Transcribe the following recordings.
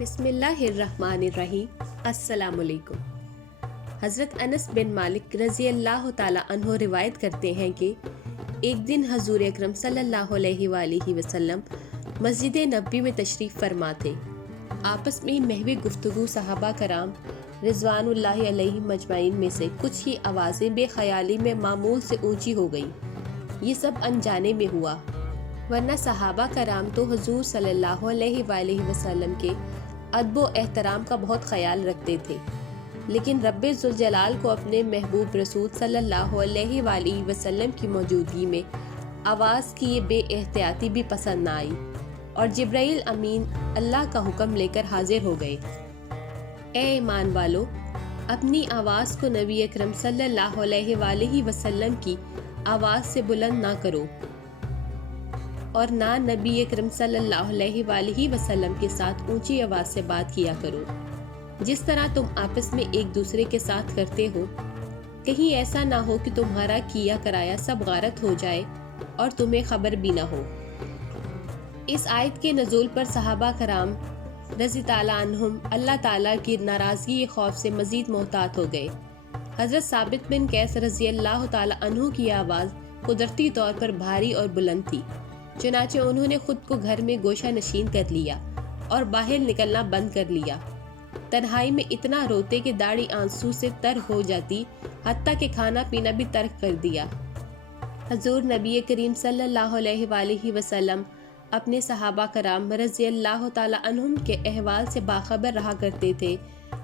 بسم اللہ الرحمن الرحیم۔ السلام علیکم۔ حضرت انس بن مالک رضی اللہ تعالی عنہ روایت کرتے ہیں کہ ایک دن حضور اکرم صلی اللہ علیہ وآلہ وسلم مسجد نبوی میں تشریف فرما تھے۔ آپس میں محو گفتگو صحابہ کرام رضوان اللہ علیہ مجمعین میں سے کچھ کی آوازیں بے خیالی میں معمول سے اونچی ہو گئیں۔ یہ سب انجانے میں ہوا، ورنہ صحابہ کرام تو حضور صلی اللہ علیہ وآلہ وسلم کے ادب و احترام کا بہت خیال رکھتے تھے، لیکن رب ذوالجلال کو اپنے محبوب رسول صلی اللہ علیہ وآلہ وسلم کی موجودگی میں آواز کی یہ بے احتیاطی بھی پسند نہ آئی، اور جبرائیل امین اللہ کا حکم لے کر حاضر ہو گئے۔ اے ایمان والو، اپنی آواز کو نبی اکرم صلی اللہ علیہ وآلہ وسلم کی آواز سے بلند نہ کرو، اور نہ نبی اکرم صلی اللہ علیہ وآلہ وسلم کے ساتھ اونچی آواز سے بات کیا کرو، جس طرح تم آپس میں ایک دوسرے کے ساتھ کرتے ہو۔ کہیں ایسا نہ ہو کہ تمہارا کیا کرایا سب غارت ہو جائے اور تمہیں خبر بھی نہ ہو۔ اس آیت کے نزول پر صحابہ کرام رضی تعالیٰ عنہم اللہ تعالیٰ کی ناراضگی خوف سے مزید محتاط ہو گئے۔ حضرت ثابت بن قیس رضی اللہ تعالیٰ عنہ کی آواز قدرتی طور پر بھاری اور بلند تھی، چنانچہ انہوں نے خود کو گھر میں گوشہ نشین کر لیا اور باہر نکلنا بند کر لیا۔ تنہائی میں اتنا روتے کہ داڑھی آنسو سے تر ہو جاتی، حتیٰ کہ کھانا پینا بھی ترک کر دیا۔ حضور نبی کریم صلی اللہ علیہ وآلہ وسلم اپنے صحابہ کرام رضی اللہ تعالی عنہم کے احوال سے باخبر رہا کرتے تھے۔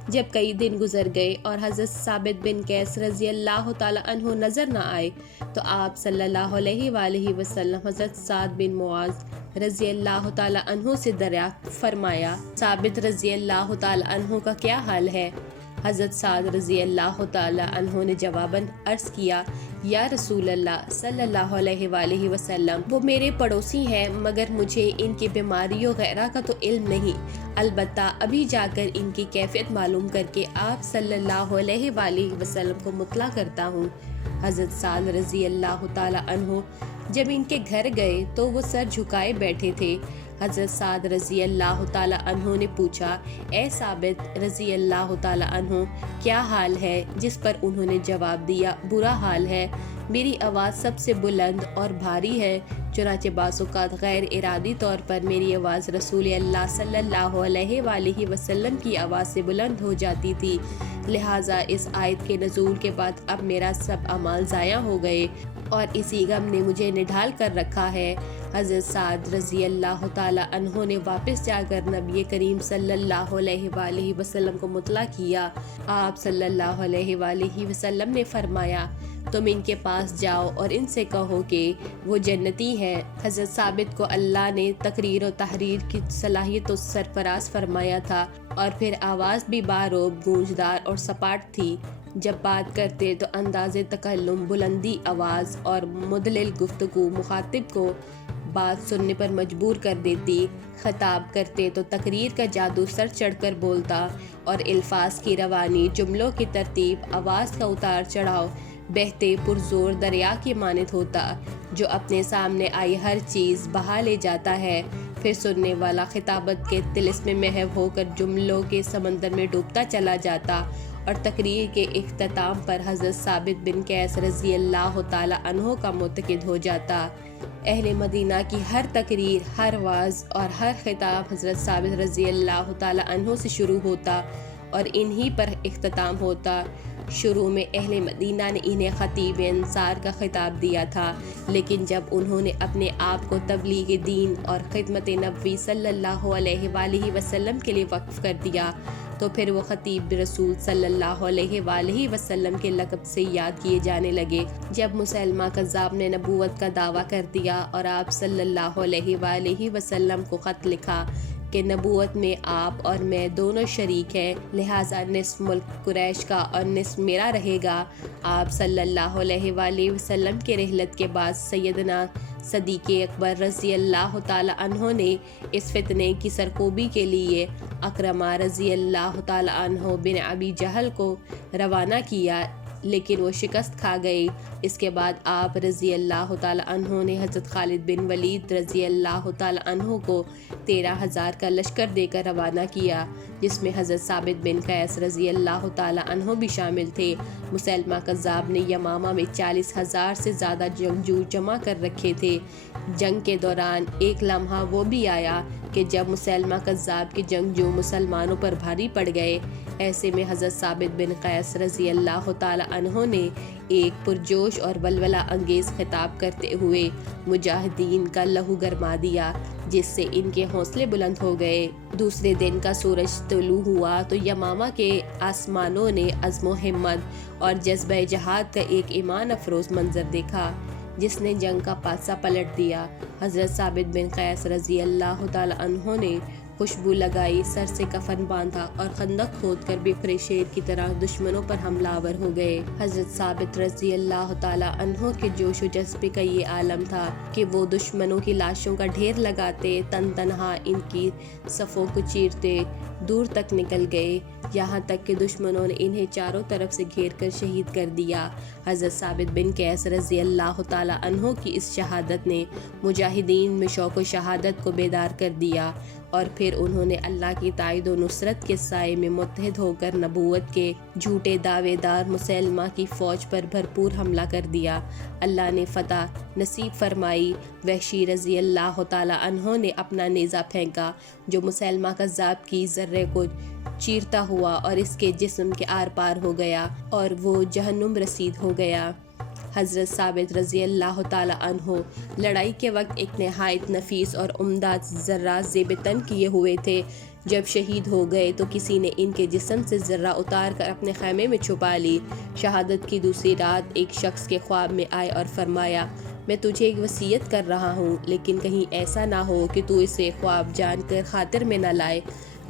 جب کئی دن گزر گئے اور حضرت ثابت بن قیس رضی اللہ تعالی عنہ نظر نہ آئے، تو آپ صلی اللہ علیہ وآلہ وسلم حضرت سعد بن معاذ رضی اللہ تعالی عنہ سے دریافت فرمایا، ثابت رضی اللہ تعالی عنہ کا کیا حال ہے؟ حضرت سعد رضی اللہ تعالی عنہ نے جواباً عرض کیا، یا رسول اللہ صلی اللہ علیہ وآلہ وسلم، وہ میرے پڑوسی ہیں، مگر مجھے ان کی بیماری وغیرہ کا تو علم نہیں، البتہ ابھی جا کر ان کی کیفیت معلوم کر کے آپ صلی اللہ علیہ وآلہ وسلم کو مطلع کرتا ہوں۔ حضرت سعد رضی اللہ تعالی عنہ جب ان کے گھر گئے تو وہ سر جھکائے بیٹھے تھے۔ حضرت سعد رضی اللہ تعالی عنہ نے پوچھا، اے ثابت رضی اللہ تعالی عنہ، کیا حال ہے؟ جس پر انہوں نے جواب دیا، برا حال ہے، میری آواز سب سے بلند اور بھاری ہے، چنانچہ بعض اوقات غیر ارادی طور پر میری آواز رسول اللہ صلی اللہ علیہ وآلہ وسلم کی آواز سے بلند ہو جاتی تھی، لہٰذا اس آیت کے نزول کے بعد اب میرا سب اعمال ضائع ہو گئے اور اسی غم نے مجھے نڈھال کر رکھا ہے۔ حضرت سعد رضی اللہ تعالی عنہ نے واپس جا کر نبی کریم صلی اللہ علیہ وآلہ وسلم کو مطلع کیا۔ آپ صلی اللہ علیہ وآلہ وسلم نے فرمایا، تم ان کے پاس جاؤ اور ان سے کہو کہ وہ جنتی ہیں۔ حضرت ثابت کو اللہ نے تقریر و تحریر کی صلاحیت و سرفراز فرمایا تھا، اور پھر آواز بھی باروب، گونجدار اور سپاٹ تھی۔ جب بات کرتے تو انداز تکلم، بلندی آواز اور مدلل گفتگو مخاطب کو بات سننے پر مجبور کر دیتی۔ خطاب کرتے تو تقریر کا جادو سر چڑھ کر بولتا، اور الفاظ کی روانی، جملوں کی ترتیب، آواز کا اتار چڑھاؤ بہتے پرزور دریا کی مانند ہوتا، جو اپنے سامنے آئی ہر چیز بہا لے جاتا ہے۔ پھر سننے والا خطابت کے طلسم میں محو ہو کر جملوں کے سمندر میں ڈوبتا چلا جاتا، اور تقریر کے اختتام پر حضرت ثابت بن قیس رضی اللہ تعالی عنہ کا معتقد ہو جاتا۔ اہل مدینہ کی ہر تقریر، ہر وعظ اور ہر خطاب حضرت ثابت رضی اللہ تعالی عنہ سے شروع ہوتا اور انہی پر اختتام ہوتا۔ شروع میں اہل مدینہ نے انہیں خطیب انصار کا خطاب دیا تھا، لیکن جب انہوں نے اپنے آپ کو تبلیغ دین اور خدمت نبوی صلی اللہ علیہ وآلہ وسلم کے لیے وقف کر دیا، تو پھر وہ خطیب رسول صلی اللہ علیہ وآلہ وسلم کے لقب سے یاد کیے جانے لگے۔ جب مسیلمہ کذاب نے نبوت کا دعویٰ کر دیا اور آپ صلی اللہ علیہ وآلہ وسلم کو خط لکھا کہ نبوت میں آپ اور میں دونوں شریک ہیں، لہٰذا نصف ملک قریش کا اور نصف میرا رہے گا، آپ صلی اللہ علیہ وآلہ وسلم کے رحلت کے بعد سیدنا صدیق اکبر رضی اللہ تعالی عنہ نے اس فتنے کی سرکوبی کے لیے اکرمہ رضی اللہ تعالی عنہ بن ابی جہل کو روانہ کیا۔ لیکن وہ شکست کھا گئے۔ اس کے بعد آپ رضی اللہ تعالیٰ عنہ نے حضرت خالد بن ولید رضی اللہ تعالیٰ عنہ کو 13,000 کا لشکر دے کر روانہ کیا، جس میں حضرت ثابت بن قیس رضی اللہ تعالیٰ عنہ بھی شامل تھے۔ مسیلمہ کذاب نے یمامہ میں 40,000 سے زیادہ جنگجو جمع کر رکھے تھے۔ جنگ کے دوران ایک لمحہ وہ بھی آیا کہ جب مسیلمہ کذاب کے جنگجو مسلمانوں پر بھاری پڑ گئے۔ ایسے میں حضرت ثابت بن قیس رضی اللہ تعالیٰ عنہ نے ایک پرجوش اور ولولہ انگیز خطاب کرتے ہوئے مجاہدین کا لہو گرما دیا، جس سے ان کے حوصلے بلند ہو گئے۔ دوسرے دن کا سورج طلوع ہوا تو یمامہ کے آسمانوں نے عزم و ہمت اور جذبہ جہاد کا ایک ایمان افروز منظر دیکھا، جس نے جنگ کا پاسہ پلٹ دیا۔ حضرت ثابت بن قیس رضی اللہ تعالیٰ عنہ نے خوشبو لگائی، سر سے کفن باندھا اور خندق کھود کر بے شیر کی طرح دشمنوں پر حملہ آور ہو گئے۔ حضرت ثابت رضی اللہ تعالیٰ عنہ کے جوش و جذبے کا یہ عالم تھا کہ وہ دشمنوں کی لاشوں کا ڈھیر لگاتے، تن تنہا ان کی صفوں کو چیرتے دور تک نکل گئے، یہاں تک کہ دشمنوں نے انہیں چاروں طرف سے گھیر کر شہید کر دیا۔ حضرت ثابت بن قیس رضی اللہ تعالیٰ عنہ کی اس شہادت نے مجاہدین میں شوق و شہادت کو بیدار کر دیا، اور پھر انہوں نے اللہ کی تائید و نصرت کے سائے میں متحد ہو کر نبوت کے جھوٹے دعوے دار مسیلمہ کی فوج پر بھرپور حملہ کر دیا۔ اللہ نے فتح نصیب فرمائی۔ وحشی رضی اللہ تعالیٰ عنہ نے اپنا نیزہ پھینکا جو مسیلمہ کذاب کی ذرے کو چیرتا ہوا اور اس کے جسم کے آر پار ہو گیا اور وہ جہنم رسید ہو گیا۔ حضرت ثابت رضی اللہ تعالیٰ عنہ لڑائی کے وقت ایک نہایت نفیس اور عمدہ ذرہ زیب تن کیے ہوئے تھے۔ جب شہید ہو گئے تو کسی نے ان کے جسم سے ذرہ اتار کر اپنے خیمے میں چھپا لی۔ شہادت کی دوسری رات ایک شخص کے خواب میں آئے اور فرمایا، میں تجھے ایک وصیت کر رہا ہوں، لیکن کہیں ایسا نہ ہو کہ تو اسے خواب جان کر خاطر میں نہ لائے۔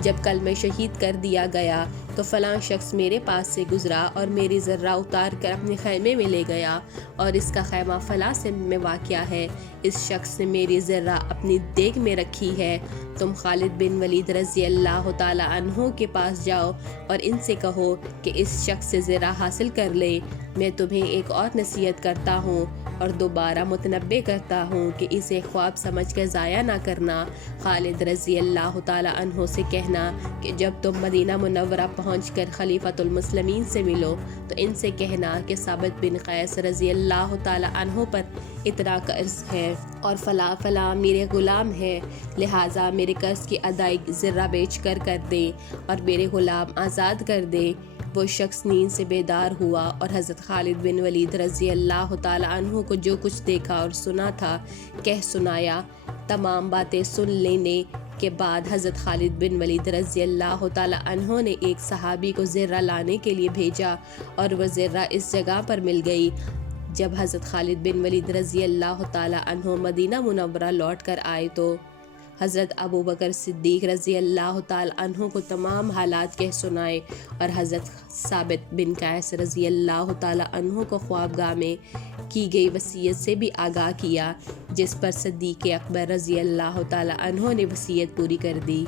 جب کل میں شہید کر دیا گیا تو فلاں شخص میرے پاس سے گزرا اور میری ذرہ اتار کر اپنے خیمے میں لے گیا، اور اس کا خیمہ فلاں سے میں واقع ہے۔ اس شخص نے میری ذرہ اپنی دیگ میں رکھی ہے۔ تم خالد بن ولید رضی اللہ تعالیٰ عنہ کے پاس جاؤ اور ان سے کہو کہ اس شخص سے ذرہ حاصل کر لے۔ میں تمہیں ایک اور نصیحت کرتا ہوں اور دوبارہ متنبہ کرتا ہوں کہ اسے خواب سمجھ کر ضائع نہ کرنا۔ خالد رضی اللہ تعالیٰ عنہ سے کہنا کہ جب تم مدینہ منورہ پہنچ کر خلیفۃ المسلمین سے ملو تو ان سے کہنا کہ ثابت بن قیس رضی اللہ تعالیٰ عنہ پر اتنا قرض ہے اور فلاں میرے غلام ہے، لہٰذا میرے قرض کی ادائیگی ذرہ بیچ کر دے اور میرے غلام آزاد کر دے۔ وہ شخص نیند سے بیدار ہوا اور حضرت خالد بن ولید رضی اللہ تعالیٰ عنہ کو جو کچھ دیکھا اور سنا تھا کہہ سنایا۔ تمام باتیں سن لینے کے بعد حضرت خالد بن ولید رضی اللہ تعالیٰ عنہ نے ایک صحابی کو ذرہ لانے کے لیے بھیجا اور وہ ذرہ اس جگہ پر مل گئی۔ جب حضرت خالد بن ولید رضی اللہ تعالیٰ عنہ مدینہ منورہ لوٹ کر آئے تو حضرت ابو بکر صدیق رضی اللہ تعالیٰ عنہ کو تمام حالات کہہ سنائے اور حضرت ثابت بن قیس رضی اللہ تعالیٰ عنہ کو خوابگاہ میں کی گئی وصیت سے بھی آگاہ کیا، جس پر صدیق اکبر رضی اللہ تعالیٰ عنہ نے وصیت پوری کر دی۔